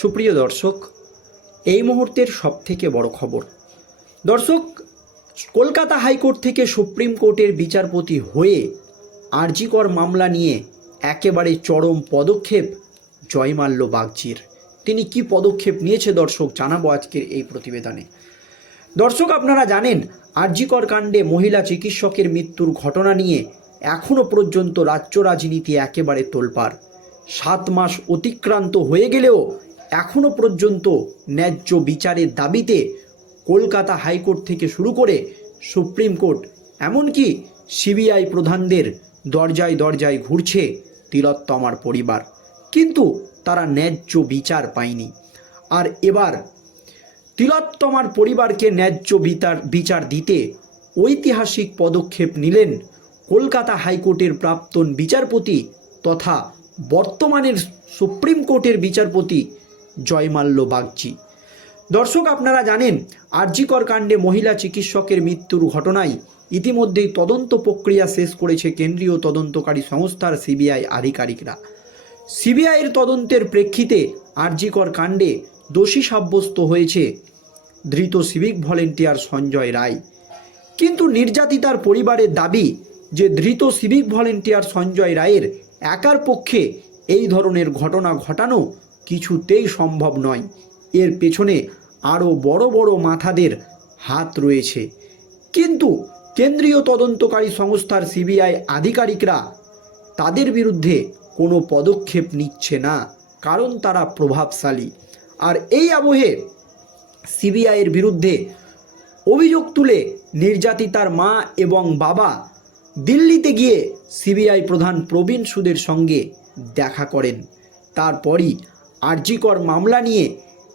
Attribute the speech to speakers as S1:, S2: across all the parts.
S1: সুপ্রিয় দর্শক, এই মুহূর্তের সবথেকে বড় খবর। দর্শক, কলকাতা হাইকোর্ট থেকে সুপ্রিম কোর্টের বিচারপতি হয়ে আরজিকর মামলা নিয়ে একেবারে চরম পদক্ষেপ জয়মাল্য বাগচির। তিনি কি পদক্ষেপ নিয়েছে দর্শক, জানাব আজকের এই প্রতিবেদনে। দর্শক, আপনারা জানেন, আরজিকর কাণ্ডে মহিলা চিকিৎসকের মৃত্যুর ঘটনা নিয়ে এখনও পর্যন্ত রাজ্য রাজনীতি একেবারে তোলপাড়। সাত মাস অতিক্রান্ত হয়ে গেলেও এখনও পর্যন্ত ন্যায্য বিচারের দাবিতে কলকাতা হাইকোর্ট থেকে শুরু করে সুপ্রিম কোর্ট, এমনকি সিবিআই প্রধানদের দরজায় দরজায় ঘুরছে তিলোত্তমার পরিবার। কিন্তু তারা ন্যায্য বিচার পায়নি। আর এবার তিলোত্তমার পরিবারকে ন্যায্য বিচার বিচার দিতে ঐতিহাসিক পদক্ষেপ নিলেন কলকাতা হাইকোর্টের প্রাক্তন বিচারপতি তথা বর্তমানের সুপ্রিম কোর্টের বিচারপতি জয়মাল্য বাগচি। দর্শক, আপনারা জানেন, আরজিকর কাণ্ডে মহিলা চিকিৎসকের মৃত্যুর ঘটনায় ইতিমধ্যেই তদন্ত প্রক্রিয়া শেষ করেছে কেন্দ্রীয় তদন্তকারী সংস্থার সিবিআই আধিকারিকরা। সিবিআইয়ের তদন্তের প্রেক্ষিতে আরজিকর কাণ্ডে দোষী সাব্যস্ত হয়েছে ধৃত সিভিক ভলেন্টিয়ার সঞ্জয় রায়। কিন্তু নির্যাতিতার পরিবারের দাবি যে ধৃত সিভিক ভলেন্টিয়ার সঞ্জয় রায়ের একার পক্ষে এই ধরনের ঘটনা ঘটানো কিছুতেই সম্ভব নয়। এর পেছনে আরও বড় বড় মাথাদের হাত রয়েছে। কিন্তু কেন্দ্রীয় তদন্তকারী সংস্থার সিবিআই আধিকারিকরা তাদের বিরুদ্ধে কোনো পদক্ষেপ নিচ্ছে না, কারণ তারা প্রভাবশালী। আর এই আবহে সিবিআইয়ের বিরুদ্ধে অভিযোগ তুলে নির্যাতিতার মা এবং বাবা দিল্লিতে গিয়ে সিবিআই প্রধান প্রবীণ সুদের সঙ্গে দেখা করেন। তারপরই আরজিকর মামলা নিয়ে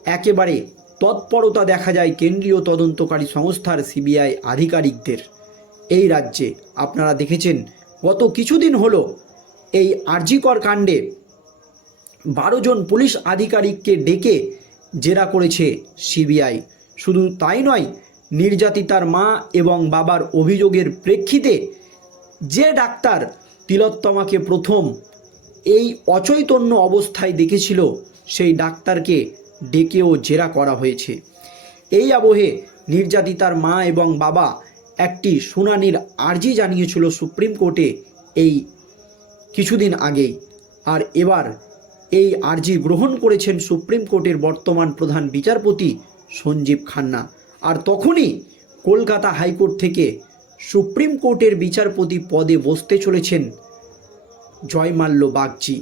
S1: একেবারে তৎপরতা দেখা যায় কেন্দ্রীয় তদন্তকারী সংস্থার সিবিআই আধিকারিকদের। এই রাজ্যে আপনারা দেখেছেন, গত কিছুদিন হলো এই আরজিকর কাণ্ডে বারো জন পুলিশ আধিকারিককে ডেকে জেরা করেছে সিবিআই। শুধু তাই নয় নির্যাতিতার মা এবং বাবার অভিযোগের প্রেক্ষিতে যে ডাক্তার তিলোত্তমাকে প্রথম এই অচৈতন্য অবস্থায় দেখেছিল সেই ডাক্তারকে ডেকেও জেরা করা হয়েছে। এই আবহে নির্যাতিতার মা এবং বাবা একটি শুনানির আর্জি জানিয়েছিল সুপ্রিম কোর্টে এই কিছুদিন আগেই। আর এবার এই আর্জি গ্রহণ করেছেন সুপ্রিম কোর্টের বর্তমান প্রধান বিচারপতি সঞ্জীব খান্না। আর তখনই কলকাতা হাইকোর্ট থেকে সুপ্রিম কোর্টের বিচারপতি পদে বসতে চলেছেন জয়মাল্য বাগচি।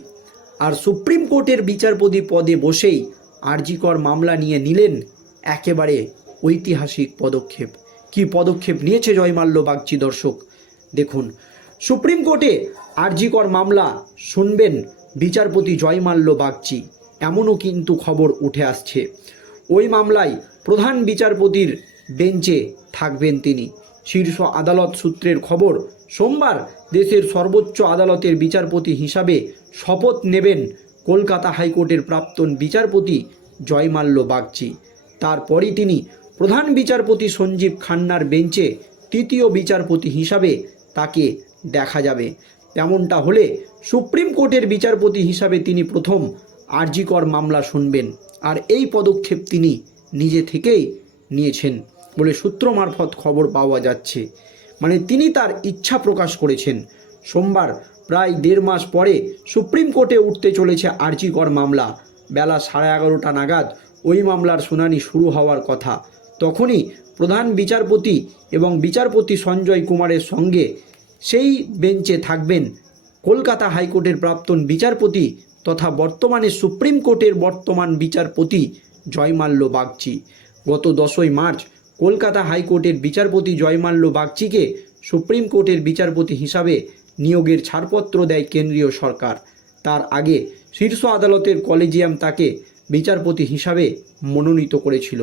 S1: আর সুপ্রিম কোর্টের বিচারপতি পদে বসেই আরজিকর মামলা নিয়ে নিলেন একেবারে ঐতিহাসিক পদক্ষেপ। কি পদক্ষেপ নিয়েছে জয়মাল্য বাগচি দর্শক? দেখুন, সুপ্রিম কোর্টে আরজিকর মামলা শুনবেন বিচারপতি জয়মাল্য বাগচি। এমনও কিন্তু খবর উঠে আসছে। ওই মামলায় প্রধান বিচারপতির বেঞ্চে থাকবেন তিনি। শীর্ষ আদালত সূত্রের খবর, সোমবার দেশের সর্বোচ্চ আদালতের বিচারপতি হিসাবে শপথ নেবেন কলকাতা হাইকোর্টের প্রাক্তন বিচারপতি জয়মাল্য বাগচি। তারপরই তিনি প্রধান বিচারপতি সঞ্জীব খান্নার বেঞ্চে তৃতীয় বিচারপতি হিসাবে তাকে দেখা যাবে। তেমনটা হলে সুপ্রিম কোর্টের বিচারপতি হিসাবে তিনি প্রথম আরজিকর মামলা শুনবেন। আর এই পদক্ষেপ তিনি নিজে থেকেই নিয়েছেন। বলে সূত্র মারফত খবর পাওয়া যাচ্ছে। মানে তিনি তার ইচ্ছা প্রকাশ করেছেন। সোমবার, প্রায় দেড় মাস পরে সুপ্রিম কোর্টে উঠতে চলেছে আরজিকর মামলা। বেলা সাড়ে এগারোটা নাগাদ ওই মামলার শুনানি শুরু হওয়ার কথা। তখনই প্রধান বিচারপতি এবং বিচারপতি সঞ্জয় কুমারের সঙ্গে সেই বেঞ্চে থাকবেন কলকাতা হাইকোর্টের প্রাক্তন বিচারপতি তথা বর্তমানে সুপ্রিম কোর্টের বর্তমান বিচারপতি জয়মাল্য বাগচি। গত দশই মার্চ কলকাতা হাইকোর্টের বিচারপতি জয়মাল্য বাগচিকে সুপ্রিম কোর্টের বিচারপতি হিসাবে নিয়োগের ছাড়পত্র দেয় কেন্দ্রীয় সরকার। তার আগে শীর্ষ আদালতের কলেজিয়াম তাকে বিচারপতি হিসাবে মনোনীত করেছিল।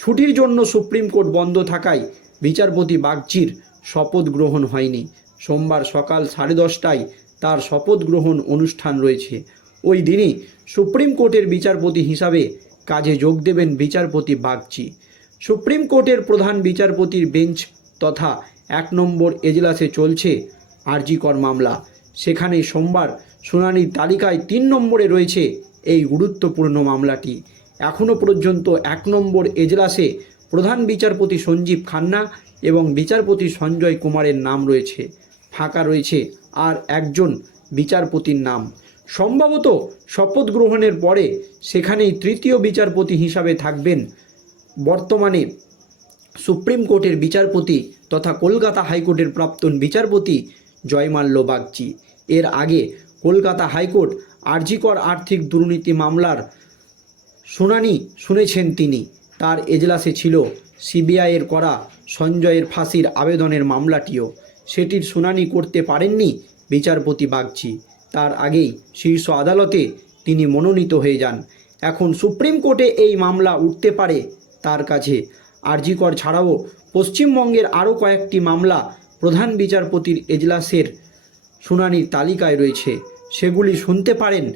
S1: ছুটির জন্য সুপ্রিম কোর্ট বন্ধ থাকায় বিচারপতি বাগচির শপথ গ্রহণ হয়নি। সোমবার সকাল সাড়ে দশটায় তার শপথ গ্রহণ অনুষ্ঠান রয়েছে। ওই দিনই সুপ্রিম কোর্টের বিচারপতি হিসাবে কাজে যোগ দেবেন বিচারপতি বাগচি। সুপ্রিম কোর্টের প্রধান বিচারপতির বেঞ্চ তথা এক নম্বর এজলাসে চলছে আরজিকর মামলা। সেখানে সোমবার শুনানির তালিকায় তিন নম্বরে রয়েছে এই গুরুত্বপূর্ণ মামলাটি। এখনও পর্যন্ত এক নম্বর এজলাসে প্রধান বিচারপতি সঞ্জীব খান্না এবং বিচারপতি সঞ্জয় কুমারের নাম রয়েছে। ফাঁকা রয়েছে আর একজন বিচারপতির নাম। সম্ভবত শপথ গ্রহণের পরে সেখানেই তৃতীয় বিচারপতি হিসাবে থাকবেন বর্তমানে সুপ্রিম কোর্টের বিচারপতি তথা কলকাতা হাইকোর্টের প্রাক্তন বিচারপতি জয়মাল্য বাগচি। এর আগে কলকাতা হাইকোর্ট আরজিকর আর্থিক দুর্নীতি মামলার শুনানি শুনেছেন তিনি। তার এজলাসে ছিল সিবিআইয়ের করা সঞ্জয়ের ফাঁসির আবেদনের মামলাটিও। সেটির শুনানি করতে পারেননি বিচারপতি বাগচি। তার আগেই শীর্ষ আদালতে তিনি মনোনীত হয়ে যান। এখন সুপ্রিম কোর্টে এই মামলা উঠতে পারে তার কাছে। আরজিকর ছাড়াও পশ্চিমবঙ্গের আরও কয়েকটি মামলা প্রধান বিচারপতির এজলাসের শুনানির তালিকায় রয়েছে। সেগুলি শুনতে পারেন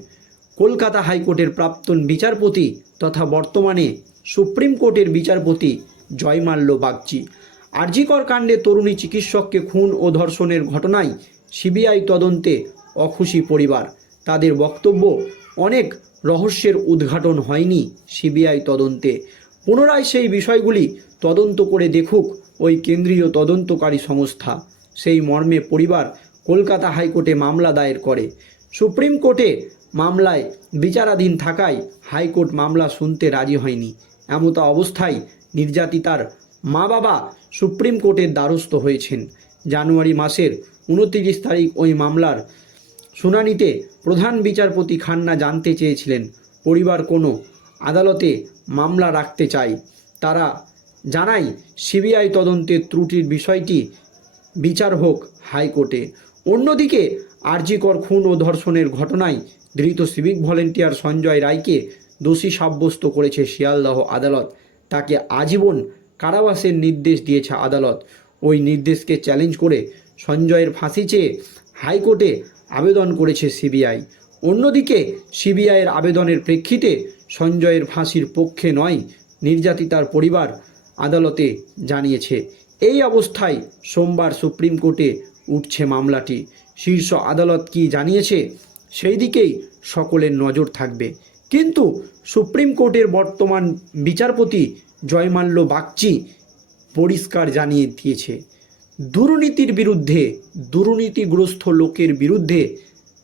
S1: কলকাতা হাইকোর্টের প্রাক্তন বিচারপতি তথা বর্তমানে সুপ্রিম কোর্টের বিচারপতি জয়মাল্য বাগচি। আরজিকর কাণ্ডে তরুণী চিকিৎসককে খুন ও ধর্ষণের ঘটনায় সিবিআই তদন্তে অখুশি পরিবার। তাদের বক্তব্য, অনেক রহস্যের উদ্ঘাটন হয়নি সিবিআই তদন্তে। পুনরায় সেই বিষয়গুলি তদন্ত করে দেখুক ওই কেন্দ্রীয় তদন্তকারী সংস্থা। সেই মর্মে পরিবার কলকাতা হাইকোর্টে মামলা দায়ের করে। সুপ্রিম কোর্টে মামলায় বিচারাধীন থাকায় হাইকোর্ট মামলা শুনতে রাজি হয়নি। এমতো অবস্থায় নির্যাতিতার মা বাবা সুপ্রিম কোর্টের দ্বারস্থ হয়েছেন। জানুয়ারি মাসের উনতিরিশ তারিখ ওই মামলার শুনানিতে প্রধান বিচারপতি খান্না জানতে চেয়েছিলেন। পরিবার কোনো আদালতে মামলা রাখতে চায় তারা জানায়, সিবিআই তদন্তের ত্রুটির বিষয়টি বিচার হোক হাইকোর্টে। অন্যদিকে, আরজিকর খুন ও ধর্ষণের ঘটনায় ধৃত সিভিক ভলেন্টিয়ার সঞ্জয় রায়কে দোষী সাব্যস্ত করেছে শিয়ালদহ আদালত। তাকে আজীবন কারাবাসের নির্দেশ দিয়েছে আদালত। ওই নির্দেশকে চ্যালেঞ্জ করে সঞ্জয়ের ফাঁসি চেয়ে হাইকোর্টে আবেদন করেছে সিবিআই। অন্যদিকে, সিবিআইয়ের আবেদনের প্রেক্ষিতে সঞ্জয়ের ফাঁসির পক্ষে নয় নির্যাতিতার পরিবার, আদালতে জানিয়েছে। এই অবস্থায় সোমবার সুপ্রিম কোর্টে উঠছে মামলাটি। শীর্ষ আদালত কি জানিয়েছে, সেই দিকেই সকলের নজর থাকবে। কিন্তু সুপ্রিম কোর্টের বর্তমান বিচারপতি জয়মাল্য বাগচি পরিষ্কার জানিয়ে দিয়েছে, দুর্নীতির বিরুদ্ধে, দুর্নীতিগ্রস্ত লোকের বিরুদ্ধে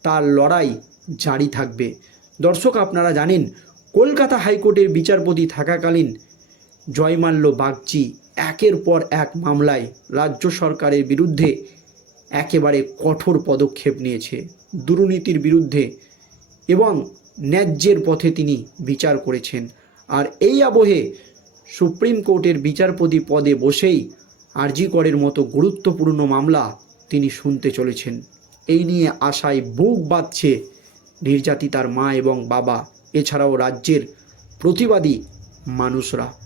S1: তার লড়াই জারি থাকবে। দর্শক, আপনারা জানেন কলকাতা হাইকোর্টের বিচারপতি থাকাকালীন জয়মাল্য বাগচি একের পর এক মামলায় রাজ্য সরকারের বিরুদ্ধে একেবারে কঠোর পদক্ষেপ নিয়েছে। দুর্নীতির বিরুদ্ধে এবং ন্যায্যের পথে তিনি বিচার করেছেন। আর এই আবহে সুপ্রিম কোর্টের বিচারপতি পদে বসেই আরজি করের মতো গুরুত্বপূর্ণ মামলা তিনি শুনতে চলেছেন। এই নিয়ে আশায় বুক বাঁধছে নির্যাতিতার মা এবং বাবা। এছাড়াও রাজ্যের প্রতিবাদী মানুষরা।